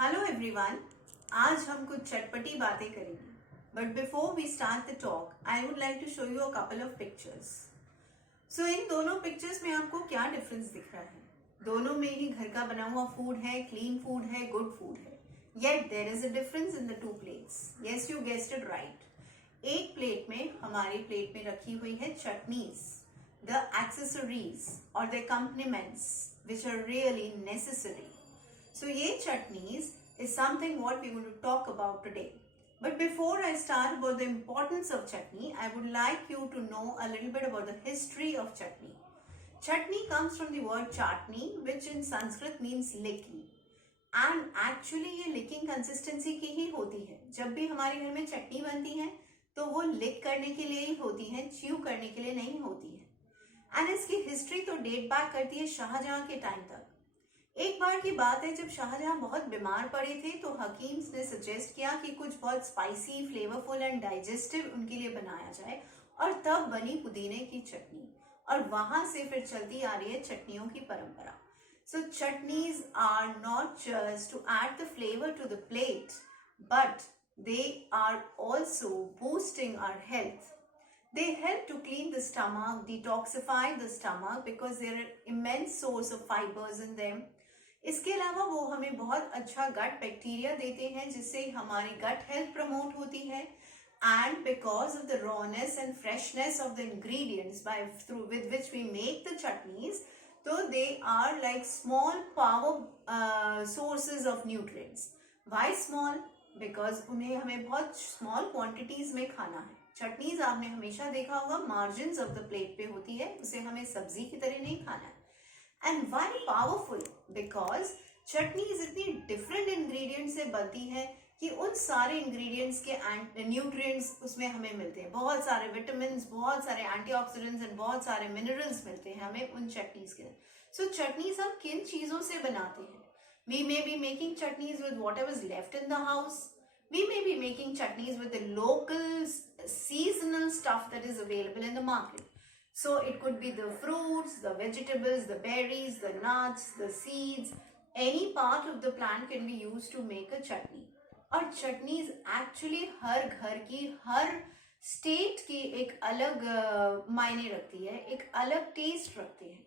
Hello everyone. आज हम कुछ चटपटी बातें करेंगे, but before we start the talk I would like to show you a couple of pictures. So इन दोनों पिक्चर्स में आपको क्या डिफरेंस दिख रहा है? दोनों में ही घर का बना हुआ फूड है, क्लीन फूड है, गुड फूड है, yet there is a difference in the two plates. Yes, you guessed it right. एक प्लेट में, हमारी प्लेट में रखी हुई है चटनीज, द एक्सेसरीज और the accompaniments which are really necessary. So ye chutneys is something what we're going to talk about today. But before I start about the importance of chutney, I would like you to know a little bit about the history of chutney. Chutney comes from the word chatni, which in Sanskrit means licking. And actually ये licking consistency की ही होती है। जब भी हमारे घर में चटनी बनती है तो वो लिक करने के लिए ही होती है, च्यू करने के लिए नहीं होती है। एंड इसकी हिस्ट्री तो डेट बैक करती है शाहजहां के टाइम तक। एक बार की बात है, जब शाहजहां बहुत बीमार पड़े थे तो हकीम्स ने सजेस्ट किया कि कुछ बहुत स्पाइसी, फ्लेवरफुल एंड डाइजेस्टिव उनके लिए बनाया जाए, और तब बनी पुदीने की चटनी। और वहां से फिर चलती आ रही है चटनियों की परंपरा। So chutneys are not just to add the flavour to the plate, but they are also boosting our health. They help to clean the stomach, detoxify the stomach because there are immense source of fibers in them. इसके अलावा वो हमें बहुत अच्छा gut bacteria देते हैं, जिससे हमारी गट हेल्थ प्रमोट होती है. And because of the rawness and freshness of the ingredients through with which we make the chutneys, तो they are like small power sources of nutrients. Why small? Because उन्हें हमें बहुत small quantities में खाना है. Chutneys आपने हमेशा देखा होगा मार्जिन ऑफ द प्लेट पे होती है, उसे हमें सब्जी की तरह नहीं खाना है. And why powerful? Because chutneys इतनी डिफरेंट इंग्रेडिएंट से बनती है कि उन सारे इंग्रेडिएंट्स के न्यूट्रिएंट्स उसमें हमें मिलते हैं. बहुत सारे विटामिन, बहुत सारे एंटीऑक्सीडेंट्स एंड बहुत सारे मिनरल्स मिलते हैं हमें उन चटनीज के. सो चटनीज हम किन चीजों से बनाते हैं? We may be making chutneys with whatever is left in the house. We may be making chutneys with the local seasonal stuff that is available in the market. So it could be the fruits, the vegetables, the berries, the nuts, the seeds. Any part of the plant can be used to make a chutney. और chutneys actually हर घर की, हर state की एक अलग मायने रखती है, एक अलग टेस्ट रखती है.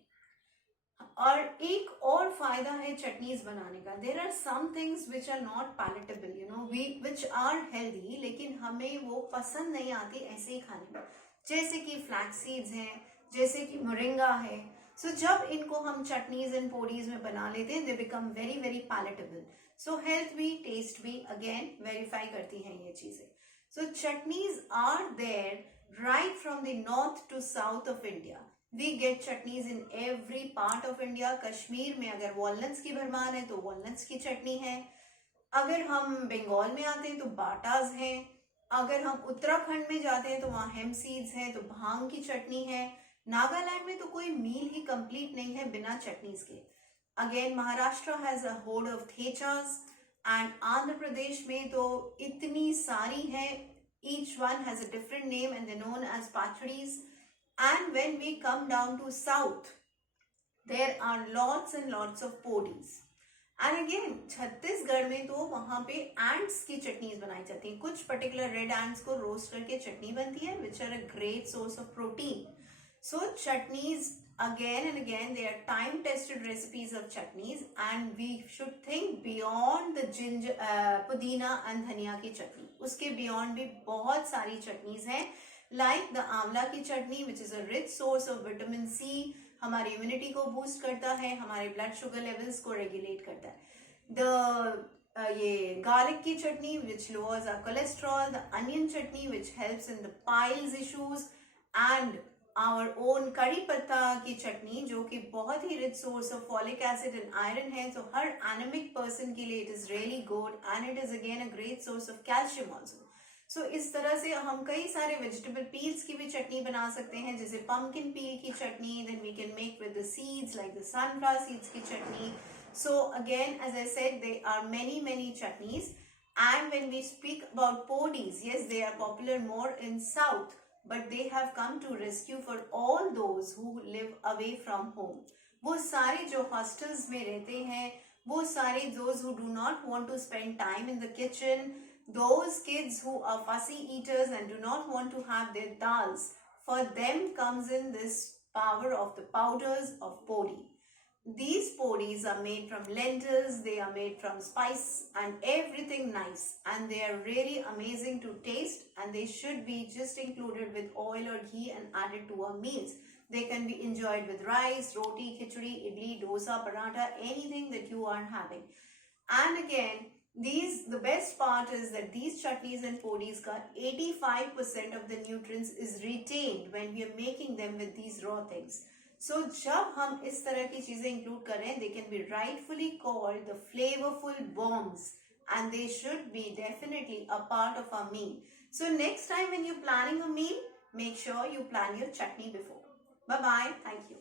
और एक और फायदा है चटनीज बनाने का. There are some things which are not palatable, you know, which are healthy, लेकिन हमें वो पसंद नहीं आती ऐसे ही खाने में. जैसे कि फ्लैक्स सीड्स हैं, जैसे कि मोरिंगा है. सो जब इनको हम चटनीज एंड पोडीज में बना लेते हैं, they become very very palatable. So health भी, टेस्ट भी अगेन वेरीफाई करती हैं ये चीजें. So chutneys are there right from the north to south of India. We get chutneys in every part of India. Kashmir में अगर वॉलनट्स की भरमार है तो वॉलनट्स की चटनी है. अगर हम बंगाल में आते हैं तो बाटाज हैं. अगर हम उत्तराखंड में जाते हैं तो वहाँ हेम सीड्स हैं, तो भांग की चटनी है. नागालैंड में तो कोई मील ही कंप्लीट नहीं है बिना चटनीज के. Again Maharashtra has a horde of thechas. And Andhra Pradesh में तो इतनी सारी है. Each one has a different name and they known as pachadis. And when we come down to south, there are lots and lots of podis. And again, Chhattisgarh में तो वहाँ पे ants की चटनीज बनाई जाती हैं. कुछ particular red ants को रोस्ट करके चटनी बनती है, which are a great source of protein. So chutneys, again and again, they are time-tested recipes of chutneys, and we should think beyond the ginger, पुदीना and धनिया की चटनी. उसके beyond भी बहुत सारी चटनीज हैं, like the आंवला की चटनी, which is a rich source of vitamin C, हमारी इम्यूनिटी को बूस्ट करता है, हमारे ब्लड शुगर लेवल्स को रेगुलेट करता है. ये गार्लिक की चटनी, which lowers our cholesterol. The onion chutney, which helps in the piles issues. And our own कड़ी पत्ता की चटनी, जो कि बहुत ही rich source of folic acid and iron है. तो हर एनेमिक पर्सन के लिए it is really good, and it is again a great source of calcium also. So इस तरह से हम कई सारे वेजिटेबल पील्स की भी चटनी बना सकते हैं, जैसे पम्पकिन पील की chutney. Then we can make with the seeds like the sunflower seeds की chutney. So again, as I said, they are many many chutneys. And when we speak about podis, yes, they are popular more in south, but they have come to rescue for all those who live away from home. वो सारे जो hostels में रहते हैं, वो सारे those who do not want to spend time in the kitchen, those kids who are fussy eaters and do not want to have their dals, for them comes in this power of the powders of podi. These podis are made from lentils, they are made from spice and everything nice, and they are really amazing to taste, and they should be just included with oil or ghee and added to our meals. They can be enjoyed with rice, roti, khichdi, idli, dosa, paratha, anything that you are having. And again, the best part is that these chutneys and podis ka 85% of the nutrients is retained when we are making them with these raw things. So जब हम इस तरह की चीजें include करें, they can be rightfully called the flavorful bombs, and they should be definitely a part of our meal. So next time when you're planning a meal, make sure you plan your chutney before. Bye bye. Thank you.